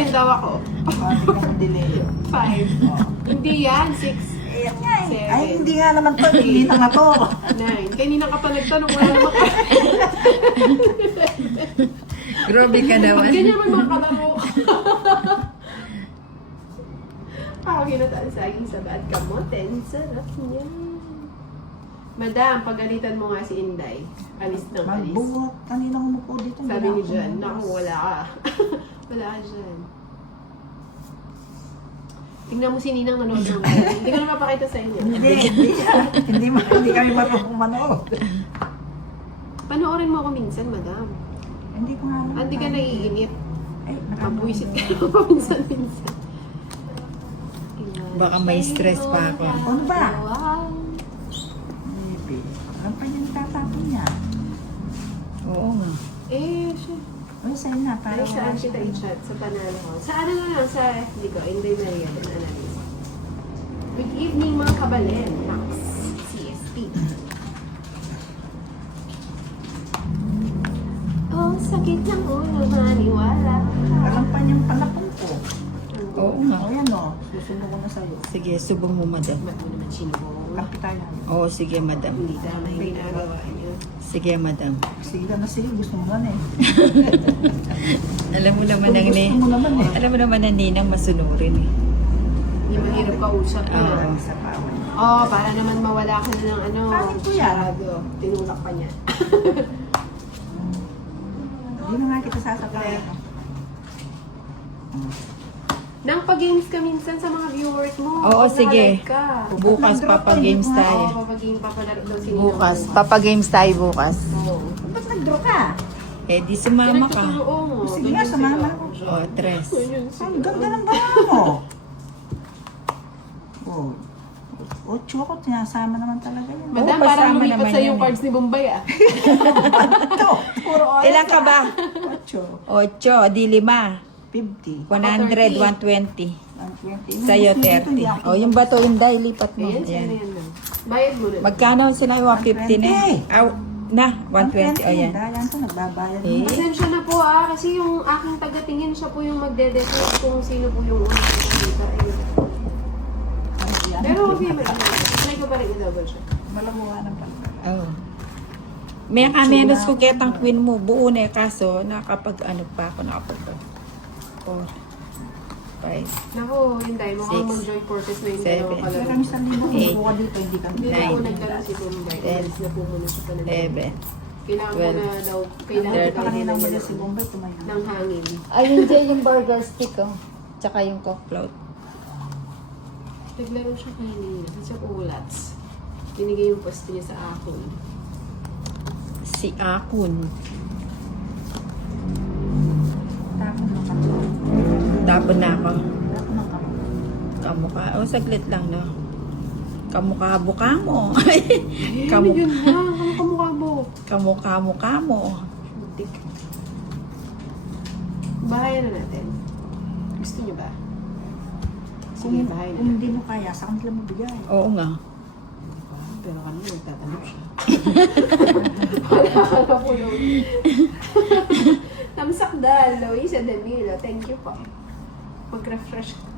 rin daw ako. Hindi ka mo delay. 5. Hindi yan, 6. Ayan nga eh. Seven. Ay, hindi nga naman to. Hindi na nga to. 9. Kanina ka pa nagtanong, wala naman ka. Grabe ka Pag naman. ganyan man mga kalaro. Ako ginataan sa aking saba at kamote. Ang sarap niya. Madam, pagalitan mo nga si Inday. Alis ng alis. Magbuhat. Kanina umupo dito. Sabi ni Wala Jan, akong naku, wala ka. Wala ka dyan. Tingnan mo si Ninang nanood ng kaya. Hindi ko na mapakita sa inyo. Hindi. Hindi kami marunong manood. Panoorin mo ako minsan, madam. Hindi ko nga naman. Hindi ka naiinip. Ay, Mabuisit ka naman minsan-minsan. Baka may stress pa ako. Ano ba? Wow. Maybe. Alam pa niya tatapon niya. Oo nga. Eh, siya. Uy, sa'yo na. Ay, saan kita i-chat? Sa panalo ko. Sa ano na lang, sa FB ko, Inday Maria and Annalise. Good evening mga kabalen. Max, CST. Oh, sakit ng ulo, maniwala. Alam pa niyang palakong ko. Oo nga. O yan o. Susunod ko na sa'yo. Sige, subong mo, madam. Ba't mo naman sinubong? Kapi tayo. Oo, sige, madam. Hindi tama yung ginagawa niyo. Sige, madam. Sige na sige. Gusto mo man eh. Alam mo naman ang Gusto mo naman eh. Alam mo naman ang ninang masunurin eh. Hindi mahirap kausap Oo. na. Isa pa ako. Oh, para naman mawala ka na ng ano. Akin ko yan. Sarado. Tinulak pa niya. Hindi na nga kita sasapayan. Nang pag-games ka minsan sa mga viewers mo. Oo, Pag sige. naka-live ka. Bukas papagames Oo, tayo. papag-game papalaro daw si Ninong. Bukas. Papagames tayo bukas. Oo. Ba't nag-draw ka? Eh, di sumama ka. Pinagtutulong mo. Sige Doon nga, yun sumama sila. ako. O, tres. Doon yun sila. Ang ganda ng baha mo. Oh. Ocho ako, sinasama naman talaga yun. Madam, Oo, parang kasama lumipat naman sa yan yung eh. cards ni Bombay ah. Ito, puro oras. Ilan ka ba? Ocho. 8, di 5. 50. 100, 120. 120. Sa'yo, 30. O, yung bato, yung die, lipat mo. Ayan, sino Ayan. yan ma'am? Bayad mo na. Magkano sila? 150 na eh. Aw, na, 120. O, yan. Dayan to, nagbabayad Eh. mo. Pasensya na po ah, kasi yung aking tagatingin siya po yung magde-decide kung sino po yung unang nakikita. Pero okay mo lang. Try ko pa rin i-double check. Malamuha ng pala. Oh. May kamenos ko ketang queen mo. Buo na eh, kaso nakapag ano pa ako nakapag 4, 5. Naku, hindi. Mukhang Six, mag-joy Fortes na yung seven. dalawa Kaya pala. kami sa limo, Eight. kung buka dito, hindi kami. Hindi na po Nine. nagdala si Bombay. Ten. Alis na po muna siya pa ng 11. Kailangan mo Twelve. na daw, kailangan Thirteen. daw Kanina mo nila si Bombay, tumayo. ng hangin. Ayun dyan yung burger stick oh. Tsaka yung coke float. Naglaro siya kanina sa ulats. Binigay yung post niya sa akon. Si Akun. Tapon ng kato. Tapon na ako. Tapon ng kato. Kamukha. Oh, saglit lang no. Kamukha-buka mo. Ano yun na? Ano kamukha mo? Kamukha-mukha mo. Butik. Bahayan na natin. Gusto niyo ba? Sige, bahay Kung na. hindi mo kaya, sa kanila mo bigay. Oo nga. Pero kami nagtatanong siya. Wala ka na po, Louie. Tamsak dal, Louie, sa Danilo. Thank you po. Mag-refresh ka.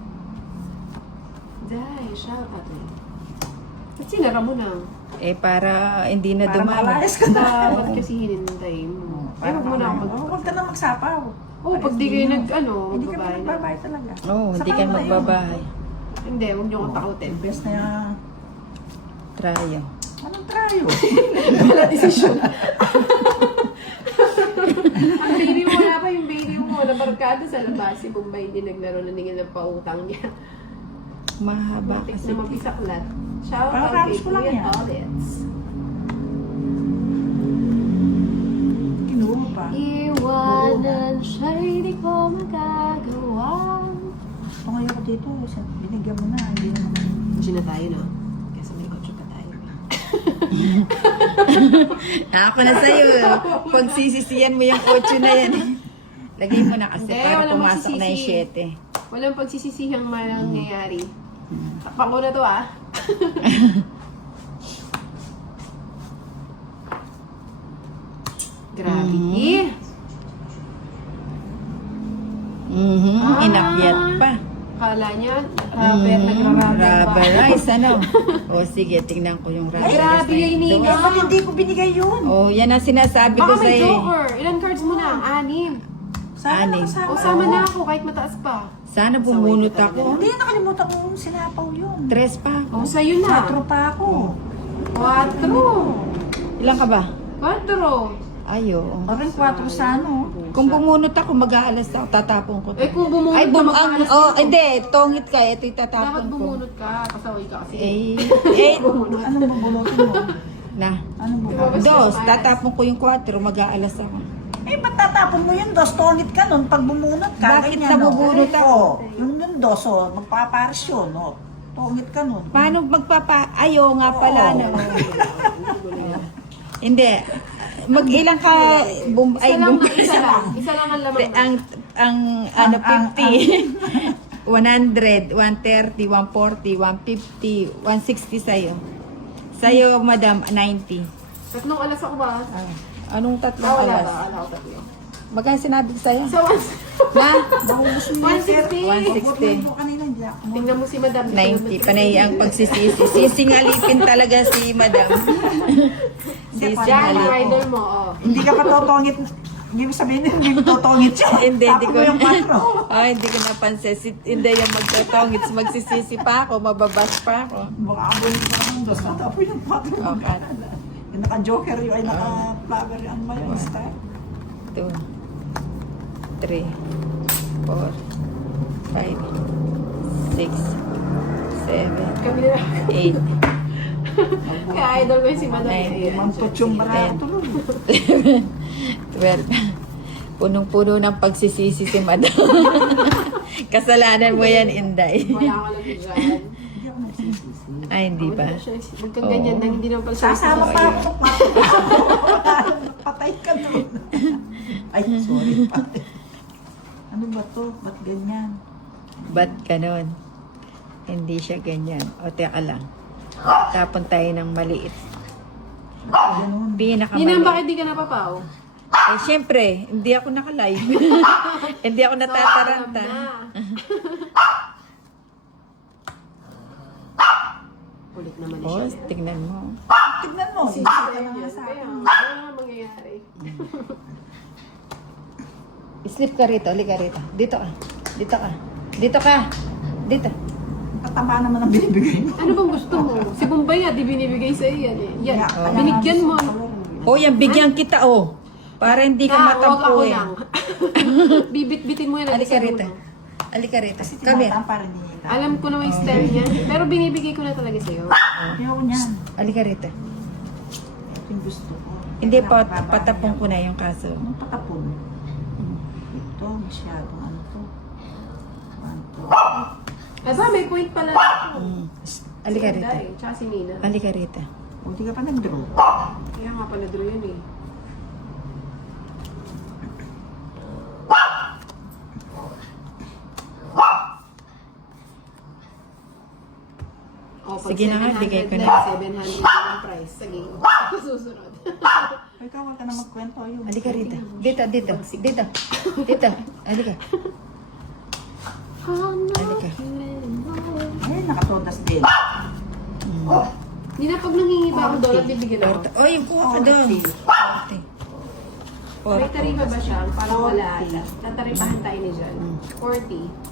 Day, shout out eh. Ba't sinara mo na? Eh para hindi na Para dumami. makalayas ka na. Ba't kasi hinintay mo? Ay, Para wag mo na ako Huwag ka na magsapaw. Oh, pag di kayo nag, ano, Hindi ka magbabahay na. magbabayad talaga. Oo, hindi Saka ka na yun. magbabahay. Hindi, huwag niyo akong takutin. Best na yan. Tryo. Anong trayo? Wala desisyon. Ang baby mo, wala pa yung baby mo. Nabarkado sa labas. Si Bombay hindi naglaro na ningin ng pautang niya. Mahaba Matik kasi. na mapisaklat. Shout Para out tapos kay ko lang Kuya yan. Audits. Kinuha pa. Iwanan siya'y di ko magagawa. Tungayo ko dito. Binigyan mo na. Hindi naman. Kasi na tayo, no? Kasi may 8 pa tayo. Ako na sa'yo. Pag sisisiyan mo yung 8 na yan. Lagay mo na kasi Hindi, para walang pumasok na yung magsisisi. 7. Walang pagsisisihang mangyayari. Takpan ko na to, ah. Grabe. Mm. Inakyat pa. Kala niya, nagrarabber ba? Rubberize, ano? O sige, tingnan ko yung rubberize. Grabe, na yun. Nina. Eh, ba't hindi ko binigay yun? Oh, yan ang sinasabi ko Baka may sa'yo. joker. Ilan cards mo na? 6. Sana Anim. nakasama. O sama na ako kahit mataas pa. Sana bumunot ako. Hindi, nakalimutan ko yung sinapaw yun. 3 pa ako. O sa'yo na. 4 pa ako. 4. Ilan ka ba? 4. Ayo. Parang 4 sa ano. Kung bumunot ako, mag-aalas ako, tatapon ko. Eh kung bumunot Ay, ka, magkaalas oh, dito. hindi, tongit ka, ito Dapat itatapon ko. bumunot ka. Pasaway ka kasi. Eh, Anong bubunutin mo? na. Anong bubunutin? Dos, tatapon ko yung 4, mag-aalas ako. Eh, ba't tatapon mo yun, dos? Tongit ka nun pag bumunot ka. Bakit ganyan, nabubunot no? ako? Oh, yung nun, dos, oh, magpapares yun, no? Tongit ka nun. Paano Ayo nga pala, Oo. no? Hindi. Mag-ilang ka, Isa lang na, isa lang. Isa lang ang lamang na. ang ano, 50, 100, 130, 140, 150, 160 sa'yo. Sa'yo, madam, 90. Tatlong alas ako ba? Anong tatlong Wala alas? ba? Wala ako tatlo. Magkano sinabi ko sa'yo? So, Na? Bahus mo 160. 160. mo kanina, hindi ako. Tingnan mo si Madam. 90. Panay ang pagsisisi. Sisingalipin talaga si madam. Diyan, Sisingalipin. idol mo. Oh. Hindi ka pa totongit. Hindi mo sabihin, hindi mo totongit yun. Hindi Tapos ko. mo yung 4. Hindi ko napansin. Hindi yung magtatongits. Magsisisi pa ako. Mababas pa ako. Baka abon ko pa ng dos. Tapos yung 4. Okay. Yung naka-joker yun, ay naka-flower yung ano ba yun, star? 2, 3, 4, 5, 6, 7, Kami na. 8, Kaya idol ko yung si Madam. Nine. Mampot yung barato. 12. Punong-puno ng pagsisisi si madam. Kasalanan mo yan, Inday. Wala ka lang dyan. Hindi ako nagsisisi. Ay, hindi ba? Magkaganyan na, hindi naman pala siya. Sasama pa ako sa kwarto. Patay ka doon. Ay, sorry. Patay. Ano ba to? Ba't ganyan? Ba't ganon? Hindi siya ganyan. O, teka lang. Tapon tayo ng maliit. Ganun. Ninang, Pinakamaliit. bakit di ka napapaw? Eh, syempre, hindi ako naka-live. Hindi ako natataranta. Ulit naman O, siya. tignan mo. Tignan mo. Si Hindi ka Sir naman yan. sa Kaya, akin. ano naman mangyayari? Slip ka rito, halika rito. Dito ka. Dito ka. Dito ka. Dito. Patama naman ang binibigay mo. Ano bang gusto mo? Si Bombay di binibigay sa yan eh. Yan, Kaya binigyan mo. O, yan, bigyan kita, o. Para hindi ka Huwag ako matampuin. lang. Bibit-bitin mo yan. Halika isa rito. muna. Halika rito. Kasi Come here. tinataan para hindi kita. Alam ko na yung style niya. Pero binibigay ko na talaga sa'yo. Ayoko niyan. Halika rito. Ito yung gusto ko. Hindi, Nakababa patapong niya. ko na yung kaso. Anong patapon? Ito, masyadong ano to. Ano to? Aba, may point pala ito. Halika Si rito. Inday, tsaka si Nina. Halika rito. O, di ka pa nag-draw. Kaya nga pala draw yun eh. Oh, pag Sige na nga, 700 bigay ko na. 700 ang price. Sige, ako susunod. Ay, ikaw, wag ka na magkwento. Yung Halika rito. Dito, dito. Dito. Dito. Halika. Halika. Ay, nakatodas din. Hindi na pag nangingiba ako dollar, bibigyan ako. O, yung kuha ka doon. May tarifa ba siya? Parang wala ata. Tataripahan tayo ni Jan. 40.